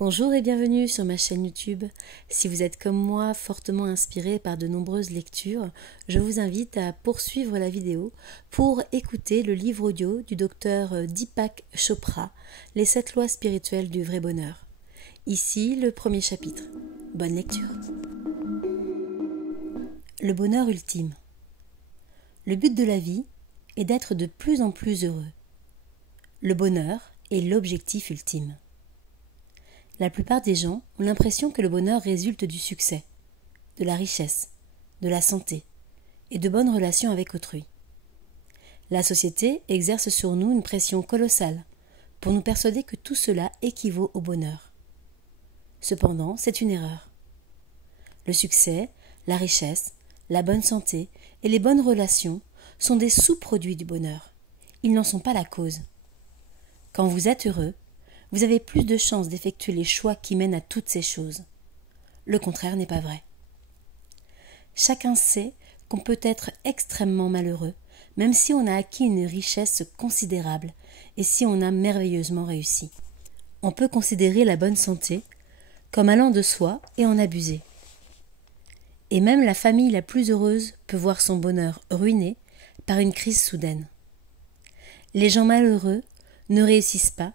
Bonjour et bienvenue sur ma chaîne YouTube. Si vous êtes comme moi fortement inspiré par de nombreuses lectures, je vous invite à poursuivre la vidéo pour écouter le livre audio du docteur Deepak Chopra, Les 7 lois spirituelles du vrai bonheur. Ici le premier chapitre. Bonne lecture. Le bonheur ultime. Le but de la vie est d'être de plus en plus heureux. Le bonheur est l'objectif ultime. La plupart des gens ont l'impression que le bonheur résulte du succès, de la richesse, de la santé et de bonnes relations avec autrui. La société exerce sur nous une pression colossale pour nous persuader que tout cela équivaut au bonheur. Cependant, c'est une erreur. Le succès, la richesse, la bonne santé et les bonnes relations sont des sous-produits du bonheur. Ils n'en sont pas la cause. Quand vous êtes heureux, vous avez plus de chances d'effectuer les choix qui mènent à toutes ces choses. Le contraire n'est pas vrai. Chacun sait qu'on peut être extrêmement malheureux, même si on a acquis une richesse considérable et si on a merveilleusement réussi. On peut considérer la bonne santé comme allant de soi et en abuser. Et même la famille la plus heureuse peut voir son bonheur ruiné par une crise soudaine. Les gens malheureux ne réussissent pas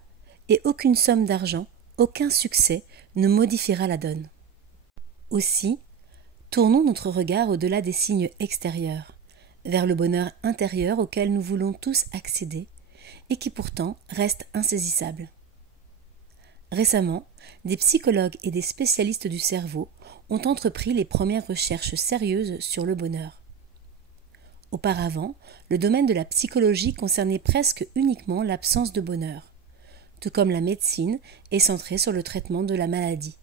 et aucune somme d'argent, aucun succès ne modifiera la donne. Aussi, tournons notre regard au-delà des signes extérieurs, vers le bonheur intérieur auquel nous voulons tous accéder et qui pourtant reste insaisissable. Récemment, des psychologues et des spécialistes du cerveau ont entrepris les premières recherches sérieuses sur le bonheur. Auparavant, le domaine de la psychologie concernait presque uniquement l'absence de bonheur, tout comme la médecine est centrée sur le traitement de la maladie.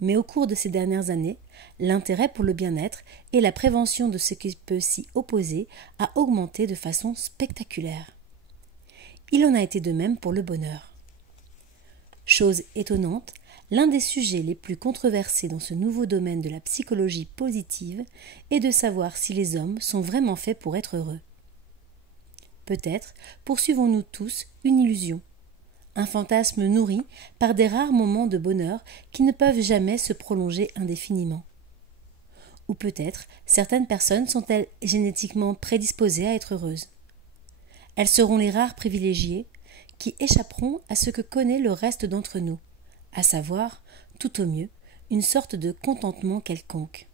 Mais au cours de ces dernières années, l'intérêt pour le bien-être et la prévention de ce qui peut s'y opposer a augmenté de façon spectaculaire. Il en a été de même pour le bonheur. Chose étonnante, l'un des sujets les plus controversés dans ce nouveau domaine de la psychologie positive est de savoir si les hommes sont vraiment faits pour être heureux. Peut-être poursuivons-nous tous une illusion, un fantasme nourri par des rares moments de bonheur qui ne peuvent jamais se prolonger indéfiniment. Ou peut-être certaines personnes sont-elles génétiquement prédisposées à être heureuses. Elles seront les rares privilégiés qui échapperont à ce que connaît le reste d'entre nous, à savoir, tout au mieux, une sorte de contentement quelconque.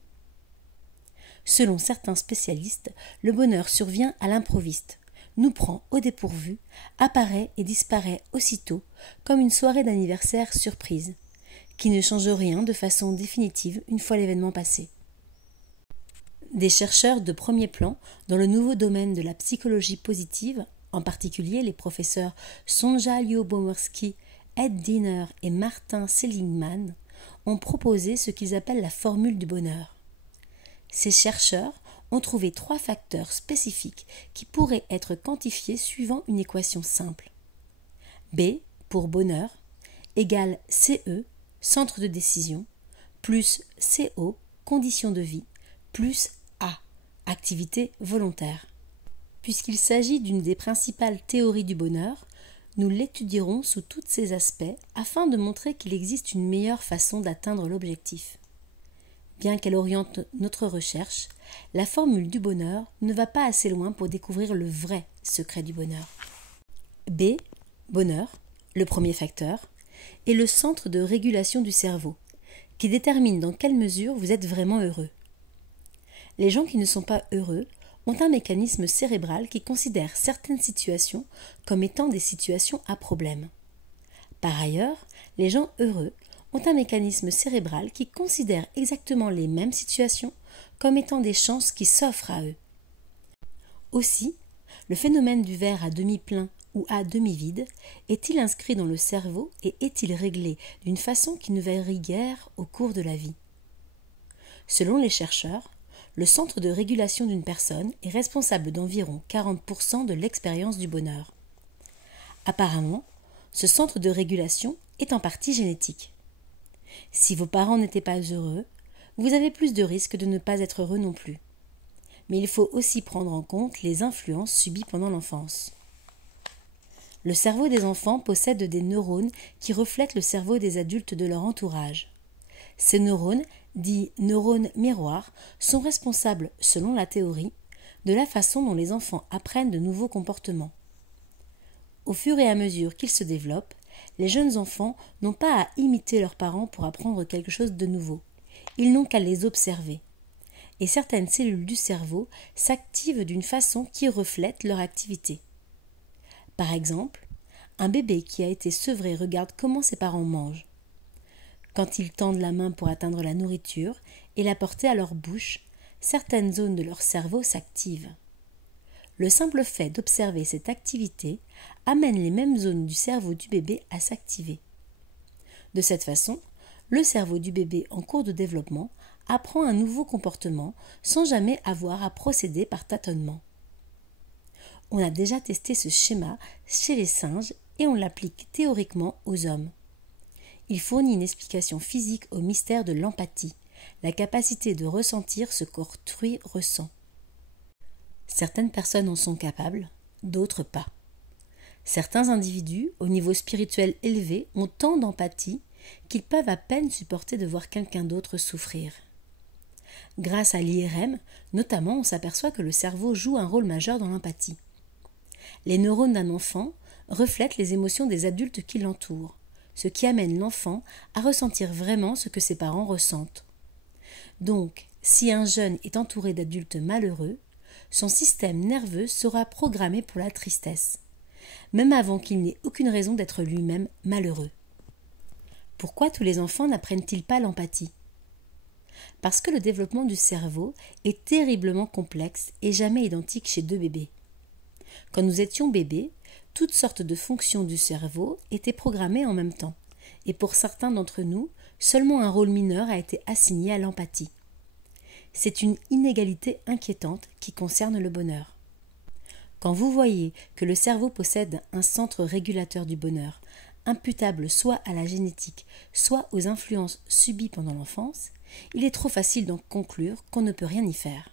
Selon certains spécialistes, le bonheur survient à l'improviste, nous prend au dépourvu, apparaît et disparaît aussitôt comme une soirée d'anniversaire surprise, qui ne change rien de façon définitive une fois l'événement passé. Des chercheurs de premier plan dans le nouveau domaine de la psychologie positive, en particulier les professeurs Sonja Lyubomirsky, Ed Diener et Martin Seligman, ont proposé ce qu'ils appellent la formule du bonheur. Ces chercheurs ont trouvé 3 facteurs spécifiques qui pourraient être quantifiés suivant une équation simple. B pour bonheur égale CE, centre de décision, plus CO, condition de vie, plus A, activité volontaire. Puisqu'il s'agit d'une des principales théories du bonheur, nous l'étudierons sous tous ses aspects afin de montrer qu'il existe une meilleure façon d'atteindre l'objectif. Bien qu'elle oriente notre recherche, la formule du bonheur ne va pas assez loin pour découvrir le vrai secret du bonheur. B, bonheur, le premier facteur, est le centre de régulation du cerveau, qui détermine dans quelle mesure vous êtes vraiment heureux. Les gens qui ne sont pas heureux ont un mécanisme cérébral qui considère certaines situations comme étant des situations à problème. Par ailleurs, les gens heureux ont un mécanisme cérébral qui considère exactement les mêmes situations comme étant des chances qui s'offrent à eux. Aussi, le phénomène du verre à demi plein ou à demi vide est-il inscrit dans le cerveau et est-il réglé d'une façon qui ne varie guère au cours de la vie. Selon les chercheurs, le centre de régulation d'une personne est responsable d'environ 40% de l'expérience du bonheur. Apparemment, ce centre de régulation est en partie génétique. Si vos parents n'étaient pas heureux, vous avez plus de risques de ne pas être heureux non plus. Mais il faut aussi prendre en compte les influences subies pendant l'enfance. Le cerveau des enfants possède des neurones qui reflètent le cerveau des adultes de leur entourage. Ces neurones, dits neurones miroirs, sont responsables, selon la théorie, de la façon dont les enfants apprennent de nouveaux comportements. Au fur et à mesure qu'ils se développent, les jeunes enfants n'ont pas à imiter leurs parents pour apprendre quelque chose de nouveau. Ils n'ont qu'à les observer. Et certaines cellules du cerveau s'activent d'une façon qui reflète leur activité. Par exemple, un bébé qui a été sevré regarde comment ses parents mangent. Quand ils tendent la main pour atteindre la nourriture et la porter à leur bouche, certaines zones de leur cerveau s'activent. Le simple fait d'observer cette activité amène les mêmes zones du cerveau du bébé à s'activer. De cette façon, le cerveau du bébé en cours de développement apprend un nouveau comportement sans jamais avoir à procéder par tâtonnement. On a déjà testé ce schéma chez les singes et on l'applique théoriquement aux hommes. Il fournit une explication physique au mystère de l'empathie, la capacité de ressentir ce qu'autrui ressent. Certaines personnes en sont capables, d'autres pas. Certains individus, au niveau spirituel élevé, ont tant d'empathie qu'ils peuvent à peine supporter de voir quelqu'un d'autre souffrir. Grâce à l'IRM, notamment, on s'aperçoit que le cerveau joue un rôle majeur dans l'empathie. Les neurones d'un enfant reflètent les émotions des adultes qui l'entourent, ce qui amène l'enfant à ressentir vraiment ce que ses parents ressentent. Donc, si un jeune est entouré d'adultes malheureux, son système nerveux sera programmé pour la tristesse, même avant qu'il n'ait aucune raison d'être lui-même malheureux. Pourquoi tous les enfants n'apprennent-ils pas l'empathie ? Parce que le développement du cerveau est terriblement complexe et jamais identique chez deux bébés. Quand nous étions bébés, toutes sortes de fonctions du cerveau étaient programmées en même temps, et pour certains d'entre nous, seulement un rôle mineur a été assigné à l'empathie. C'est une inégalité inquiétante qui concerne le bonheur. Quand vous voyez que le cerveau possède un centre régulateur du bonheur, imputable soit à la génétique, soit aux influences subies pendant l'enfance, il est trop facile d'en conclure qu'on ne peut rien y faire.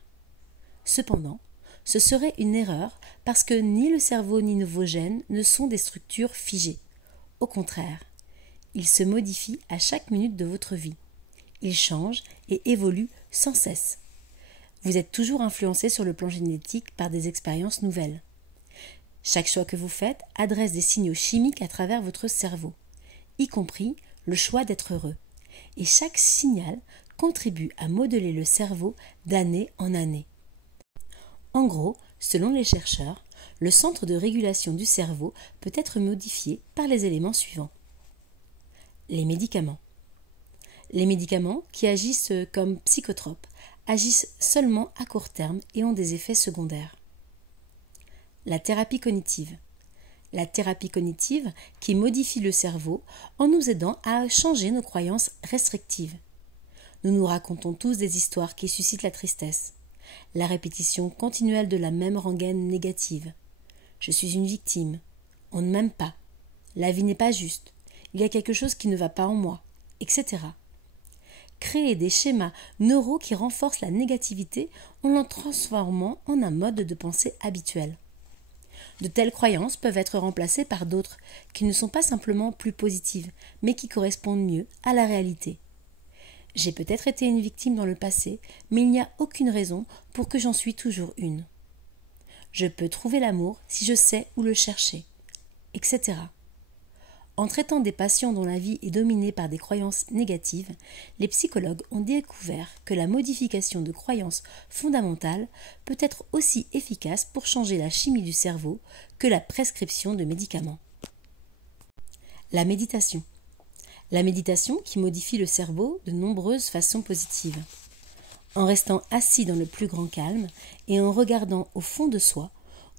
Cependant, ce serait une erreur parce que ni le cerveau ni vos gènes ne sont des structures figées. Au contraire, ils se modifient à chaque minute de votre vie. Ils changent et évoluent sans cesse. Vous êtes toujours influencé sur le plan génétique par des expériences nouvelles. Chaque choix que vous faites adresse des signaux chimiques à travers votre cerveau, y compris le choix d'être heureux. Et chaque signal contribue à modeler le cerveau d'année en année. En gros, selon les chercheurs, le centre de régulation du cerveau peut être modifié par les éléments suivants. Les médicaments. Les médicaments, qui agissent comme psychotropes, agissent seulement à court terme et ont des effets secondaires. La thérapie cognitive. La thérapie cognitive qui modifie le cerveau en nous aidant à changer nos croyances restrictives. Nous nous racontons tous des histoires qui suscitent la tristesse. La répétition continuelle de la même rengaine négative. Je suis une victime. On ne m'aime pas. La vie n'est pas juste. Il y a quelque chose qui ne va pas en moi, etc. Créer des schémas neuraux qui renforcent la négativité en l'en transformant en un mode de pensée habituel. De telles croyances peuvent être remplacées par d'autres qui ne sont pas simplement plus positives, mais qui correspondent mieux à la réalité. J'ai peut-être été une victime dans le passé, mais il n'y a aucune raison pour que j'en suis toujours une. Je peux trouver l'amour si je sais où le chercher, etc. En traitant des patients dont la vie est dominée par des croyances négatives, les psychologues ont découvert que la modification de croyances fondamentales peut être aussi efficace pour changer la chimie du cerveau que la prescription de médicaments. La méditation. La méditation qui modifie le cerveau de nombreuses façons positives. En restant assis dans le plus grand calme et en regardant au fond de soi,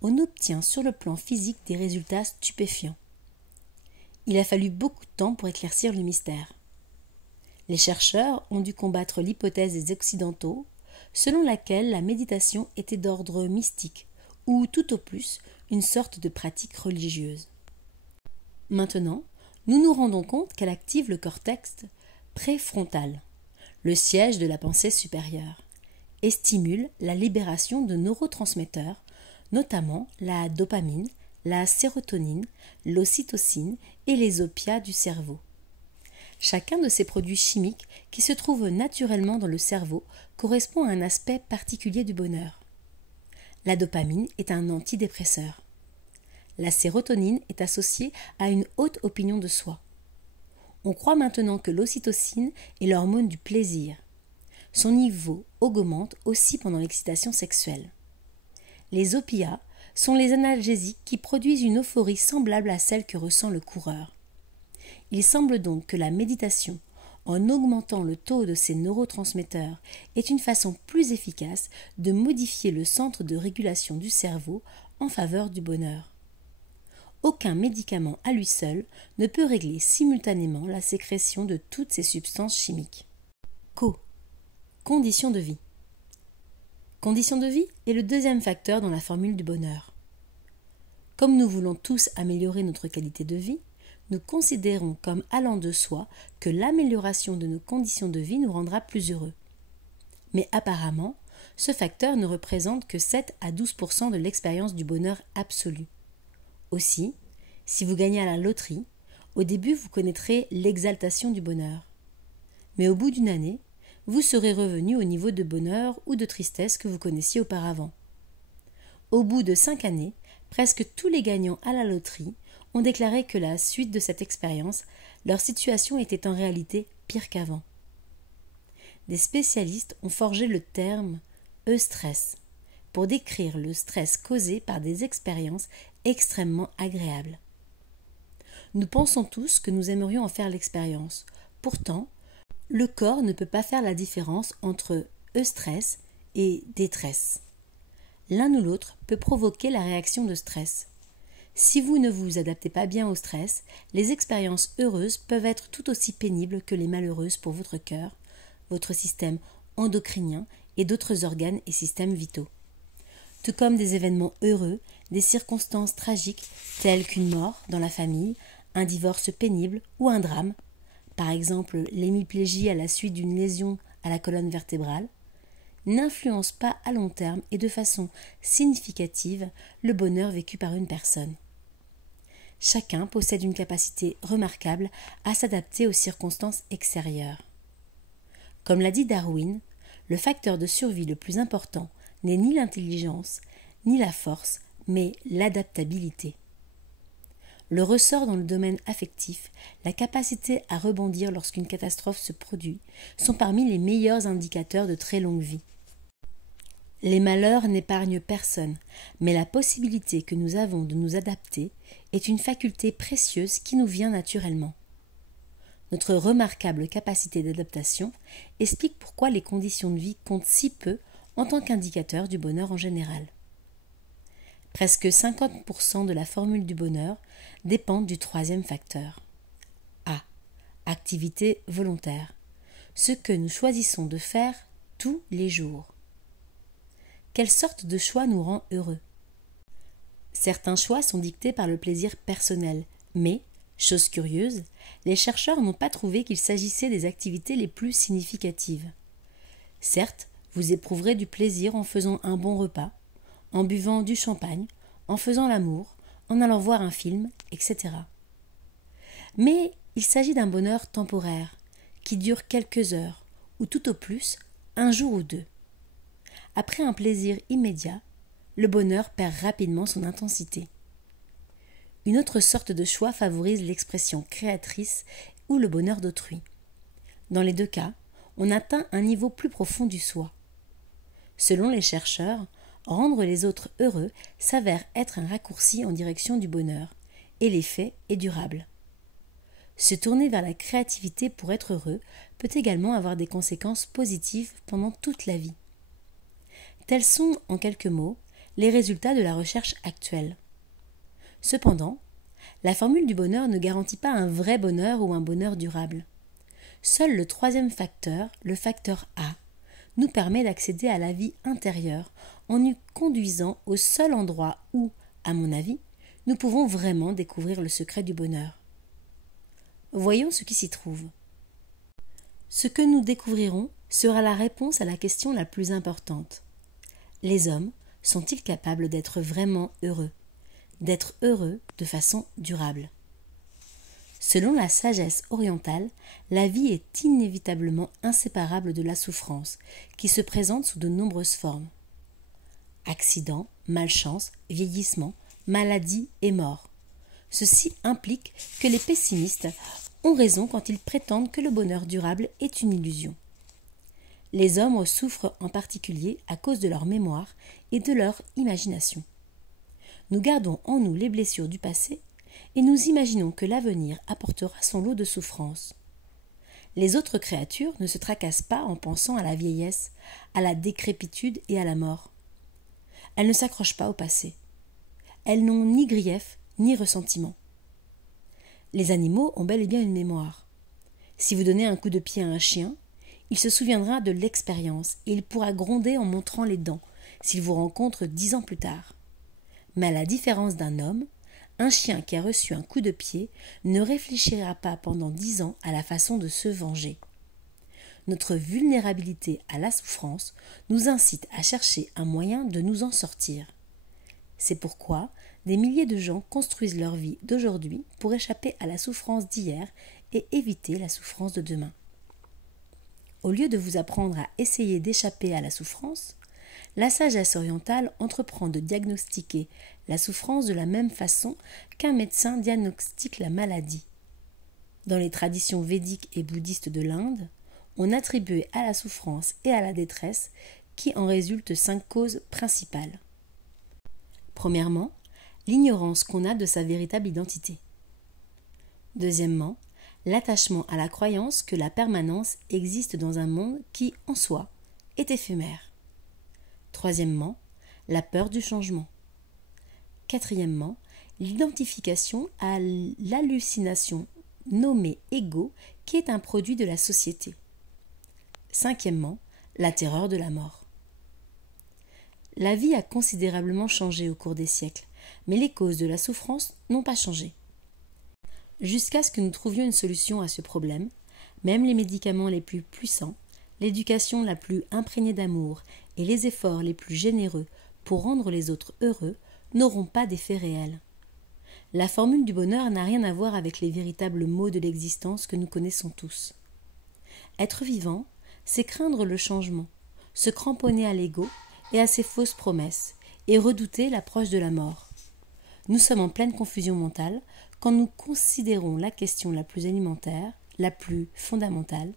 on obtient sur le plan physique des résultats stupéfiants. Il a fallu beaucoup de temps pour éclaircir le mystère. Les chercheurs ont dû combattre l'hypothèse des Occidentaux, selon laquelle la méditation était d'ordre mystique, ou tout au plus une sorte de pratique religieuse. Maintenant, nous nous rendons compte qu'elle active le cortex préfrontal, le siège de la pensée supérieure, et stimule la libération de neurotransmetteurs, notamment la dopamine, la sérotonine, l'ocytocine et les opiats du cerveau. Chacun de ces produits chimiques qui se trouvent naturellement dans le cerveau correspond à un aspect particulier du bonheur. La dopamine est un antidépresseur. La sérotonine est associée à une haute opinion de soi. On croit maintenant que l'ocytocine est l'hormone du plaisir. Son niveau augmente aussi pendant l'excitation sexuelle. Les opiats sont les analgésiques qui produisent une euphorie semblable à celle que ressent le coureur. Il semble donc que la méditation, en augmentant le taux de ces neurotransmetteurs, est une façon plus efficace de modifier le centre de régulation du cerveau en faveur du bonheur. Aucun médicament à lui seul ne peut régler simultanément la sécrétion de toutes ces substances chimiques. Conditions de vie. Conditions de vie est le deuxième facteur dans la formule du bonheur. Comme nous voulons tous améliorer notre qualité de vie, nous considérons comme allant de soi que l'amélioration de nos conditions de vie nous rendra plus heureux. Mais apparemment, ce facteur ne représente que 7 à 12% de l'expérience du bonheur absolu. Aussi, si vous gagnez à la loterie, au début vous connaîtrez l'exaltation du bonheur. Mais au bout d'une année, vous serez revenu au niveau de bonheur ou de tristesse que vous connaissiez auparavant. Au bout de 5 années, presque tous les gagnants à la loterie ont déclaré que la suite de cette expérience, leur situation était en réalité pire qu'avant. Des spécialistes ont forgé le terme « eustress » pour décrire le stress causé par des expériences extrêmement agréables. Nous pensons tous que nous aimerions en faire l'expérience. Pourtant, le corps ne peut pas faire la différence entre eustress et détresse. L'un ou l'autre peut provoquer la réaction de stress. Si vous ne vous adaptez pas bien au stress, les expériences heureuses peuvent être tout aussi pénibles que les malheureuses pour votre cœur, votre système endocrinien et d'autres organes et systèmes vitaux. Tout comme des événements heureux, des circonstances tragiques telles qu'une mort dans la famille, un divorce pénible ou un drame, par exemple l'hémiplégie à la suite d'une lésion à la colonne vertébrale, n'influencent pas à long terme et de façon significative le bonheur vécu par une personne. Chacun possède une capacité remarquable à s'adapter aux circonstances extérieures. Comme l'a dit Darwin, le facteur de survie le plus important n'est ni l'intelligence, ni la force, mais l'adaptabilité. Le ressort dans le domaine affectif, la capacité à rebondir lorsqu'une catastrophe se produit, sont parmi les meilleurs indicateurs de très longue vie. Les malheurs n'épargnent personne, mais la possibilité que nous avons de nous adapter est une faculté précieuse qui nous vient naturellement. Notre remarquable capacité d'adaptation explique pourquoi les conditions de vie comptent si peu en tant qu'indicateur du bonheur en général. Presque 50% de la formule du bonheur dépendent du troisième facteur. A. Activité volontaire. Ce que nous choisissons de faire tous les jours. Quelle sorte de choix nous rend heureux? Certains choix sont dictés par le plaisir personnel, mais, chose curieuse, les chercheurs n'ont pas trouvé qu'il s'agissait des activités les plus significatives. Certes, vous éprouverez du plaisir en faisant un bon repas, en buvant du champagne, en faisant l'amour, en allant voir un film, etc. Mais il s'agit d'un bonheur temporaire, qui dure quelques heures, ou tout au plus, un jour ou deux. Après un plaisir immédiat, le bonheur perd rapidement son intensité. Une autre sorte de choix favorise l'expression créatrice ou le bonheur d'autrui. Dans les deux cas, on atteint un niveau plus profond du soi. Selon les chercheurs, rendre les autres heureux s'avère être un raccourci en direction du bonheur, et l'effet est durable. Se tourner vers la créativité pour être heureux peut également avoir des conséquences positives pendant toute la vie. Tels sont, en quelques mots, les résultats de la recherche actuelle. Cependant, la formule du bonheur ne garantit pas un vrai bonheur ou un bonheur durable. Seul le troisième facteur, le facteur A, nous permet d'accéder à la vie intérieure en nous conduisant au seul endroit où, à mon avis, nous pouvons vraiment découvrir le secret du bonheur. Voyons ce qui s'y trouve. Ce que nous découvrirons sera la réponse à la question la plus importante. Les hommes sont-ils capables d'être vraiment heureux? d'être heureux de façon durable. Selon la sagesse orientale, la vie est inévitablement inséparable de la souffrance, qui se présente sous de nombreuses formes. Accidents, malchance, vieillissement, maladie et mort. Ceci implique que les pessimistes ont raison quand ils prétendent que le bonheur durable est une illusion. Les hommes souffrent en particulier à cause de leur mémoire et de leur imagination. Nous gardons en nous les blessures du passé et nous imaginons que l'avenir apportera son lot de souffrances. Les autres créatures ne se tracassent pas en pensant à la vieillesse, à la décrépitude et à la mort. Elles ne s'accrochent pas au passé. Elles n'ont ni grief ni ressentiment. Les animaux ont bel et bien une mémoire. Si vous donnez un coup de pied à un chien, il se souviendra de l'expérience et il pourra gronder en montrant les dents s'il vous rencontre 10 ans plus tard. Mais à la différence d'un homme, un chien qui a reçu un coup de pied ne réfléchira pas pendant 10 ans à la façon de se venger. Notre vulnérabilité à la souffrance nous incite à chercher un moyen de nous en sortir. C'est pourquoi des milliers de gens construisent leur vie d'aujourd'hui pour échapper à la souffrance d'hier et éviter la souffrance de demain. Au lieu de vous apprendre à essayer d'échapper à la souffrance, la sagesse orientale entreprend de diagnostiquer la souffrance de la même façon qu'un médecin diagnostique la maladie. Dans les traditions védiques et bouddhistes de l'Inde, on attribuait à la souffrance et à la détresse qui en résultent 5 causes principales. Premièrement, l'ignorance qu'on a de sa véritable identité. Deuxièmement, l'attachement à la croyance que la permanence existe dans un monde qui, en soi, est éphémère. Troisièmement, la peur du changement. Quatrièmement, l'identification à l'hallucination nommée ego qui est un produit de la société. Cinquièmement, la terreur de la mort. La vie a considérablement changé au cours des siècles, mais les causes de la souffrance n'ont pas changé. Jusqu'à ce que nous trouvions une solution à ce problème, même les médicaments les plus puissants, l'éducation la plus imprégnée d'amour et les efforts les plus généreux pour rendre les autres heureux n'auront pas d'effet réel. La formule du bonheur n'a rien à voir avec les véritables maux de l'existence que nous connaissons tous. Être vivant, c'est craindre le changement, se cramponner à l'ego et à ses fausses promesses, et redouter l'approche de la mort. Nous sommes en pleine confusion mentale quand nous considérons la question la plus élémentaire, la plus fondamentale.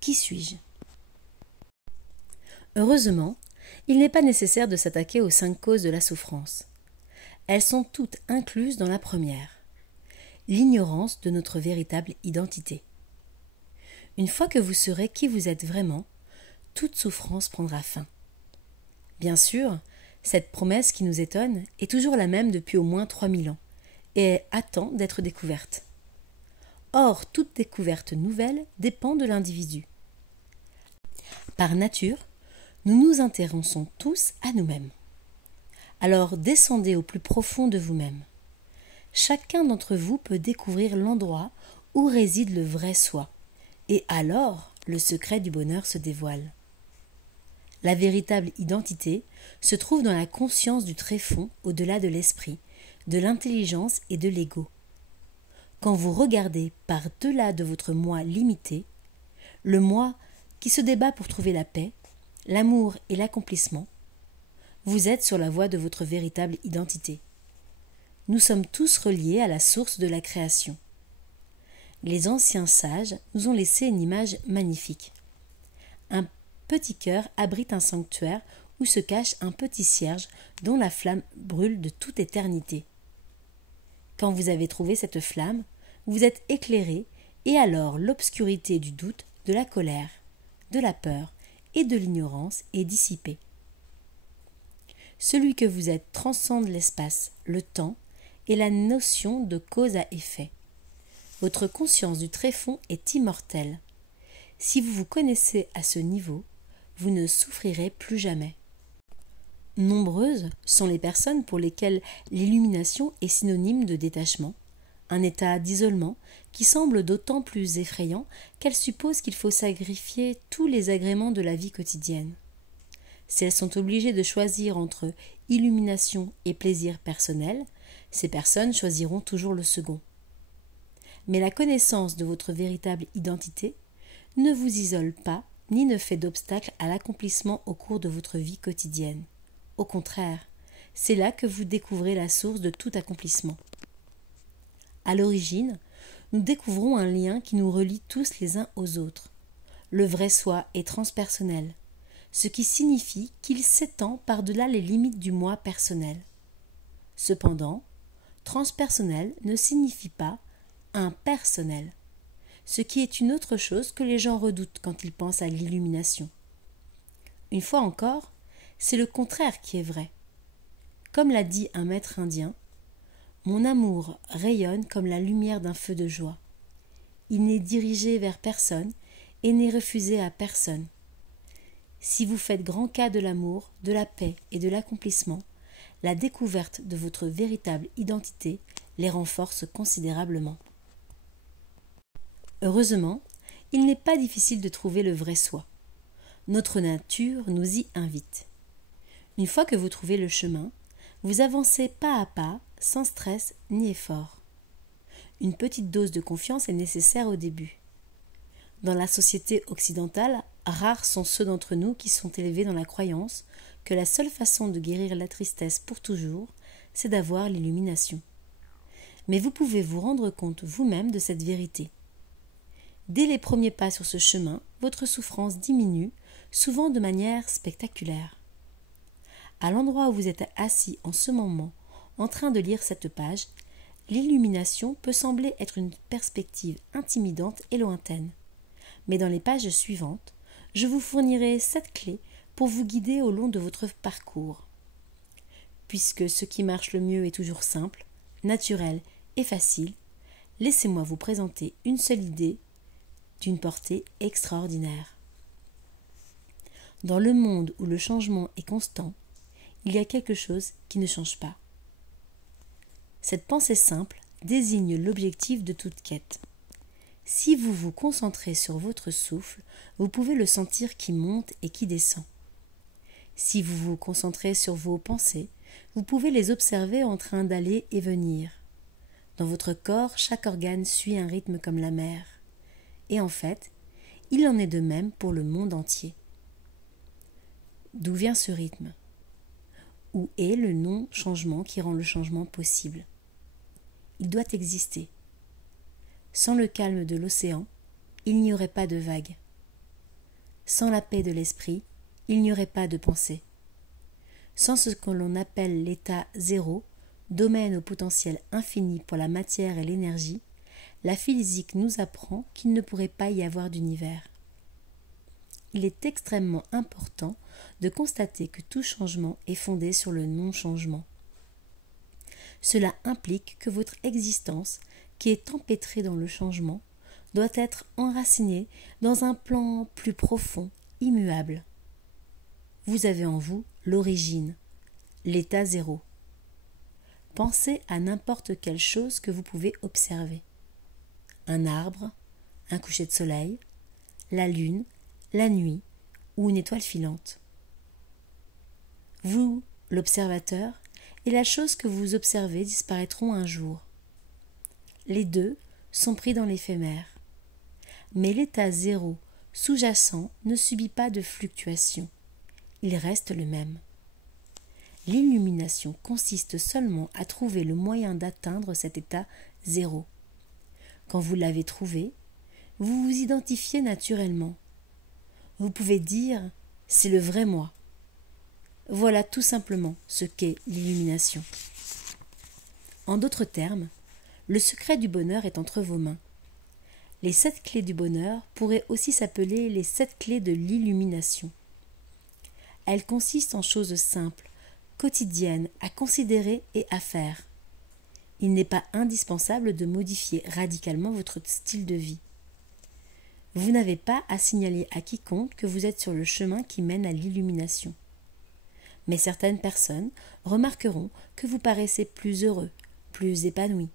Qui suis-je ? Heureusement, il n'est pas nécessaire de s'attaquer aux 5 causes de la souffrance. Elles sont toutes incluses dans la première, l'ignorance de notre véritable identité. Une fois que vous saurez qui vous êtes vraiment, toute souffrance prendra fin. Bien sûr, cette promesse qui nous étonne est toujours la même depuis au moins 3000 ans et attend d'être découverte. Or, toute découverte nouvelle dépend de l'individu. Par nature, nous nous intéressons tous à nous-mêmes. Alors descendez au plus profond de vous-même. Chacun d'entre vous peut découvrir l'endroit où réside le vrai soi, et alors le secret du bonheur se dévoile. La véritable identité se trouve dans la conscience du tréfonds au-delà de l'esprit, de l'intelligence et de l'ego. Quand vous regardez par-delà de votre moi limité, le moi qui se débat pour trouver la paix, l'amour et l'accomplissement, vous êtes sur la voie de votre véritable identité. Nous sommes tous reliés à la source de la création. Les anciens sages nous ont laissé une image magnifique. Un petit cœur abrite un sanctuaire où se cache un petit cierge dont la flamme brûle de toute éternité. Quand vous avez trouvé cette flamme, vous êtes éclairé et alors l'obscurité du doute, de la colère, de la peur et de l'ignorance est dissipée. Celui que vous êtes transcende l'espace, le temps et la notion de cause à effet. Votre conscience du tréfonds est immortelle. Si vous vous connaissez à ce niveau, vous ne souffrirez plus jamais. Nombreuses sont les personnes pour lesquelles l'illumination est synonyme de détachement, un état d'isolement qui semble d'autant plus effrayant qu'elles supposent qu'il faut sacrifier tous les agréments de la vie quotidienne. Si elles sont obligées de choisir entre illumination et plaisir personnel, Ces personnes choisiront toujours le second. Mais la connaissance de votre véritable identité ne vous isole pas ni ne fait d'obstacle à l'accomplissement au cours de votre vie quotidienne. Au contraire, c'est là que vous découvrez la source de tout accomplissement. À l'origine, nous découvrons un lien qui nous relie tous les uns aux autres. Le vrai soi est transpersonnel, ce qui signifie qu'il s'étend par-delà les limites du moi personnel. Cependant, transpersonnel ne signifie pas impersonnel, ce qui est une autre chose que les gens redoutent quand ils pensent à l'illumination. Une fois encore, c'est le contraire qui est vrai. Comme l'a dit un maître indien, « Mon amour rayonne comme la lumière d'un feu de joie. Il n'est dirigé vers personne et n'est refusé à personne. Si vous faites grand cas de l'amour, de la paix et de l'accomplissement, la découverte de votre véritable identité les renforce considérablement. » Heureusement, il n'est pas difficile de trouver le vrai soi. Notre nature nous y invite. Une fois que vous trouvez le chemin, vous avancez pas à pas, sans stress ni effort. Une petite dose de confiance est nécessaire au début. Dans la société occidentale, rares sont ceux d'entre nous qui sont élevés dans la croyance que la seule façon de guérir la tristesse pour toujours, c'est d'avoir l'illumination. Mais vous pouvez vous rendre compte vous-même de cette vérité. Dès les premiers pas sur ce chemin, votre souffrance diminue, souvent de manière spectaculaire. À l'endroit où vous êtes assis en ce moment, en train de lire cette page, l'illumination peut sembler être une perspective intimidante et lointaine. Mais dans les pages suivantes, je vous fournirai 7 clés pour vous guider au long de votre parcours. Puisque ce qui marche le mieux est toujours simple, naturel et facile, laissez-moi vous présenter une seule idée d'une portée extraordinaire. Dans le monde où le changement est constant, il y a quelque chose qui ne change pas. Cette pensée simple désigne l'objectif de toute quête. Si vous vous concentrez sur votre souffle, vous pouvez le sentir qui monte et qui descend. Si vous vous concentrez sur vos pensées, vous pouvez les observer en train d'aller et venir. Dans votre corps, chaque organe suit un rythme comme la mer. Et en fait, il en est de même pour le monde entier. D'où vient ce rythme ? Où est le non-changement qui rend le changement possible ? Il doit exister. Sans le calme de l'océan, il n'y aurait pas de vagues. Sans la paix de l'esprit, il n'y aurait pas de pensée. Sans ce que l'on appelle l'état zéro, domaine au potentiel infini pour la matière et l'énergie, la physique nous apprend qu'il ne pourrait pas y avoir d'univers. Il est extrêmement important de constater que tout changement est fondé sur le non-changement. Cela implique que votre existence, qui est empêtrée dans le changement, doit être enracinée dans un plan plus profond, immuable. Vous avez en vous l'origine, l'état zéro. Pensez à n'importe quelle chose que vous pouvez observer. Un arbre, un coucher de soleil, la lune, la nuit ou une étoile filante. Vous, l'observateur, et la chose que vous observez disparaîtront un jour. Les deux sont pris dans l'éphémère. Mais l'état zéro sous-jacent ne subit pas de fluctuation. Il reste le même. L'illumination consiste seulement à trouver le moyen d'atteindre cet état zéro. Quand vous l'avez trouvé, vous vous identifiez naturellement. Vous pouvez dire « c'est le vrai moi ». Voilà tout simplement ce qu'est l'illumination. En d'autres termes, le secret du bonheur est entre vos mains. Les 7 clés du bonheur pourraient aussi s'appeler les 7 clés de l'illumination. Elles consistent en choses simples, quotidiennes, à considérer et à faire. Il n'est pas indispensable de modifier radicalement votre style de vie. Vous n'avez pas à signaler à quiconque que vous êtes sur le chemin qui mène à l'illumination. Mais certaines personnes remarqueront que vous paraissez plus heureux, plus épanoui.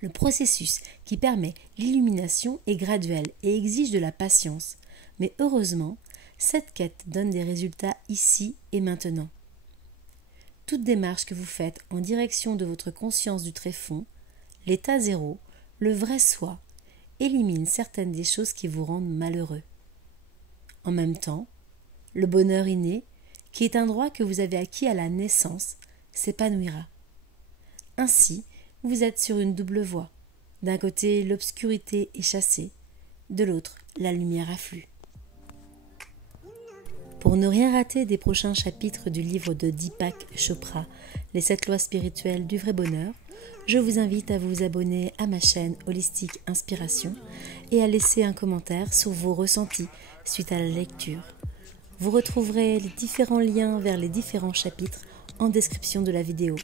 Le processus qui permet l'illumination est graduel et exige de la patience, mais heureusement, cette quête donne des résultats ici et maintenant. toute démarche que vous faites en direction de votre conscience du tréfonds, l'état zéro, le vrai soi, élimine certaines des choses qui vous rendent malheureux. En même temps, le bonheur inné, qui est un droit que vous avez acquis à la naissance, s'épanouira. Ainsi, vous êtes sur une double voie. D'un côté, l'obscurité est chassée, de l'autre, la lumière afflue. Pour ne rien rater des prochains chapitres du livre de Deepak Chopra, Les 7 lois spirituelles du vrai bonheur, je vous invite à vous abonner à ma chaîne Holistique Inspiration et à laisser un commentaire sur vos ressentis suite à la lecture. Vous retrouverez les différents liens vers les différents chapitres en description de la vidéo.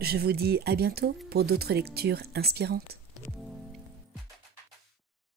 Je vous dis à bientôt pour d'autres lectures inspirantes.